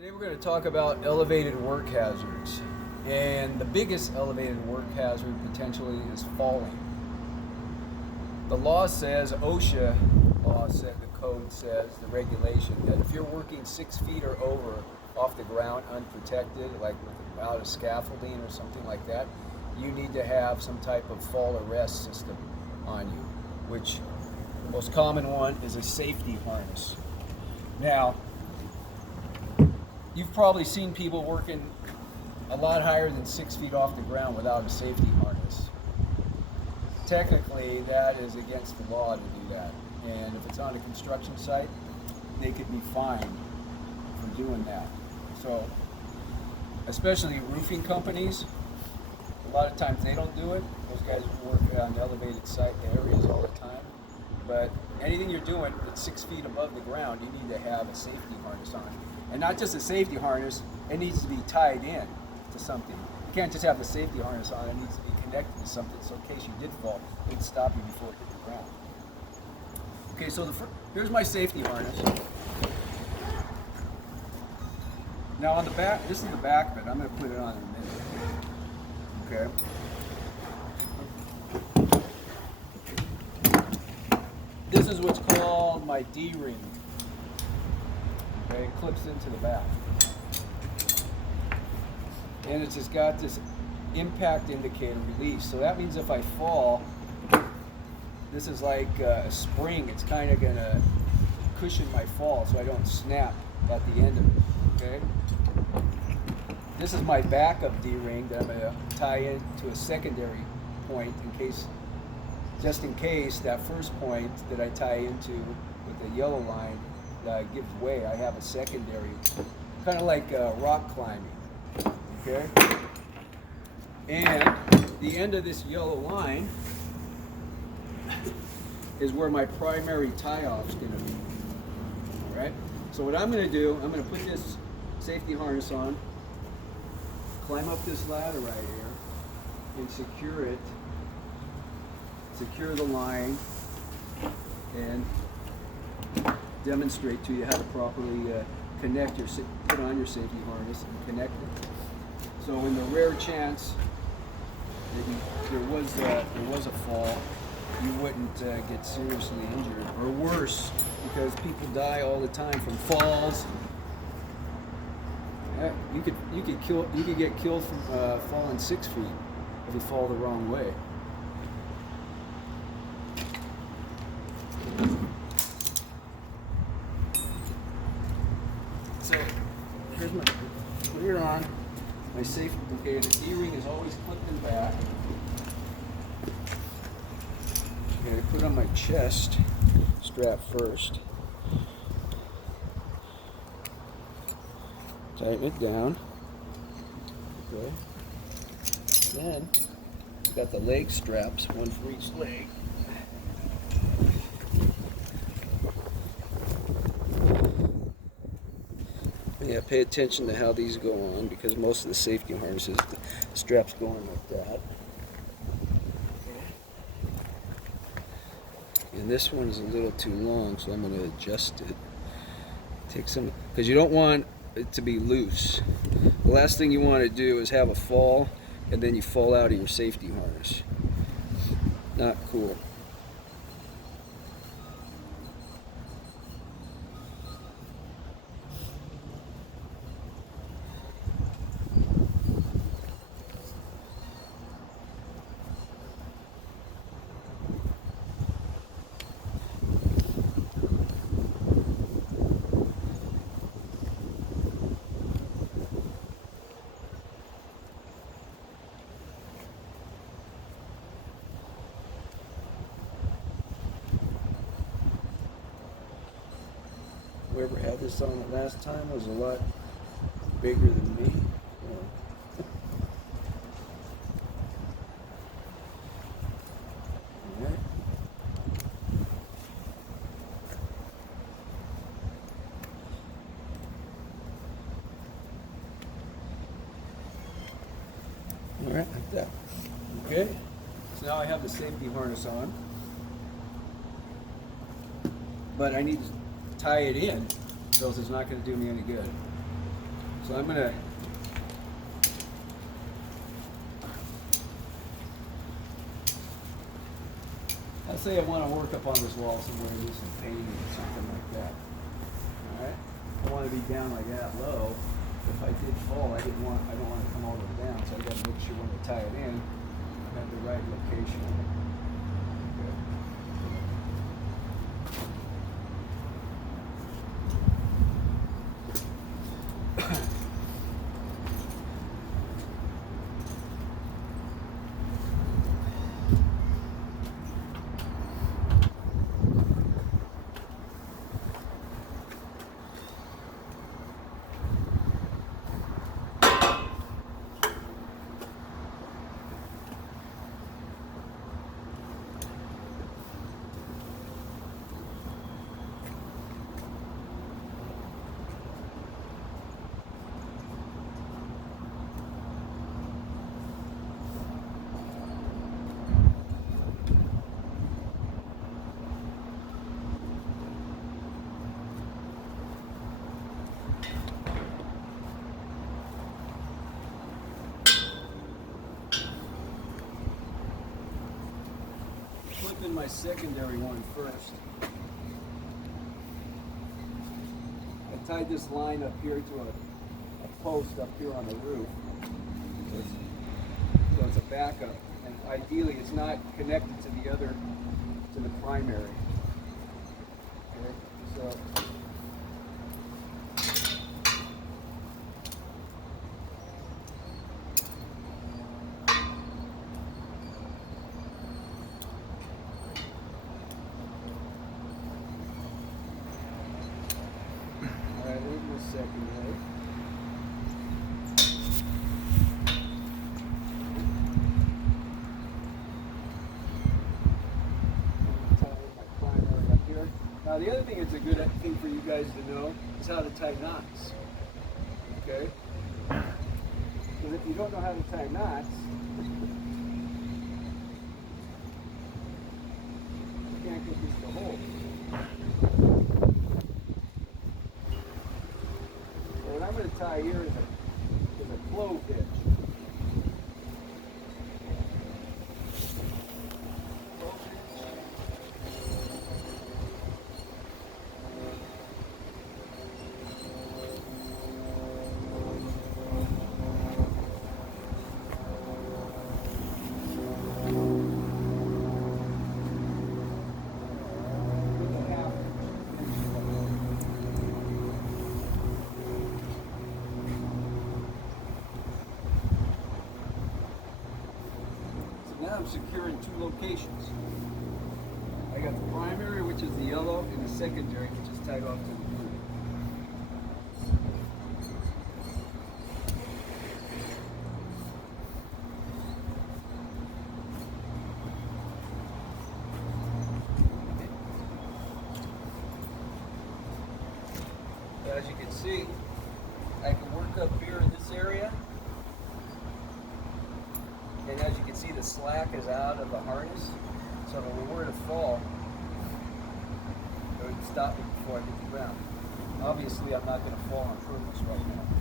Today we're going to talk about elevated work hazards. And the biggest elevated work hazard potentially is falling. The law says, OSHA law said, the code says, the regulation, that if you're working 6 feet or over off the ground unprotected, like without a scaffolding or something like that, you need to have some type of fall arrest system on you, which the most common one is a safety harness. Now, you've probably seen people working a lot higher than 6 feet off the ground without a safety harness. Technically, that is against the law to do that. And if it's on a construction site, they could be fined for doing that. So, especially roofing companies, a lot of times they don't do it. Those guys work on elevated site areas all the time. But anything you're doing that's 6 feet above the ground, you need to have a safety harness on. And not just a safety harness, it needs to be tied in to something. You can't just have the safety harness on, it needs to be connected to something, so in case you did fall, it would stop you before it hit the ground. Okay, so here's my safety harness. Now on the back, this is the back of it, I'm going to put it on in a minute. Okay. This is what's called my D-ring. Okay, it clips into the back. And it's just got this impact indicator release. So that means if I fall, this is like a spring. It's kind of going to cushion my fall so I don't snap at the end of it. Okay? This is my backup D-ring that I'm going to tie in to a secondary point in case, just in case that first point that I tie into with the yellow line gives way. I have a secondary, kind of like rock climbing. Okay? And the end of this yellow line is where my primary tie-off is going to be. Alright? So what I'm going to do, I'm going to put this safety harness on, climb up this ladder right here, and secure it, secure the line, and demonstrate to you how to properly put on your safety harness and connect it. So in the rare chance maybe there was a fall, you wouldn't get seriously injured, or worse, because people die all the time from falls. You could get killed from falling 6 feet if you fall the wrong way. So here's my, put it on. My safety, okay, the D-ring is always clipped in back. Okay, I put on my chest strap first. Tighten it down. Okay. Then, got the leg straps, one for each leg. Yeah, pay attention to how these go on, because most of the safety harnesses, the straps go on like that. And this one is a little too long, so I'm going to adjust it. Take some, because you don't want it to be loose. The last thing you want to do is have a fall, and then you fall out of your safety harness. Not cool. Whoever had this on the last time was a lot bigger than me. Alright. Alright, like that. Okay. So now I have the safety harness on. But I need to tie it in, or else it's not going to do me any good. So I'm gonna let's say I want to work up on this wall somewhere and do some painting or something like that. Alright? I want to be down like that low. If I did fall, I don't want to come all the way down, so I gotta make sure when I tie it in, I have the right location. Okay. Flipping my secondary one first. I tied this line up here to a post up here on the roof. So it's a backup. And ideally it's not connected to the primary. Okay, so secondary. My primary up here. Now the other thing it's a good thing for you guys to know is how to tie knots. Okay? Because if you don't know how to tie knots, you can't get this to hold. What I'm going to tie here is a clove hitch. Now I'm securing two locations. I got the primary, which is the yellow, and the secondary, which is tied off to the blue. So as you can see, I can work up here in this area. And as you can see, the slack is out of the harness, so if we were to fall, it would stop me before I hit the ground. Obviously, I'm not going to fall on purpose right now.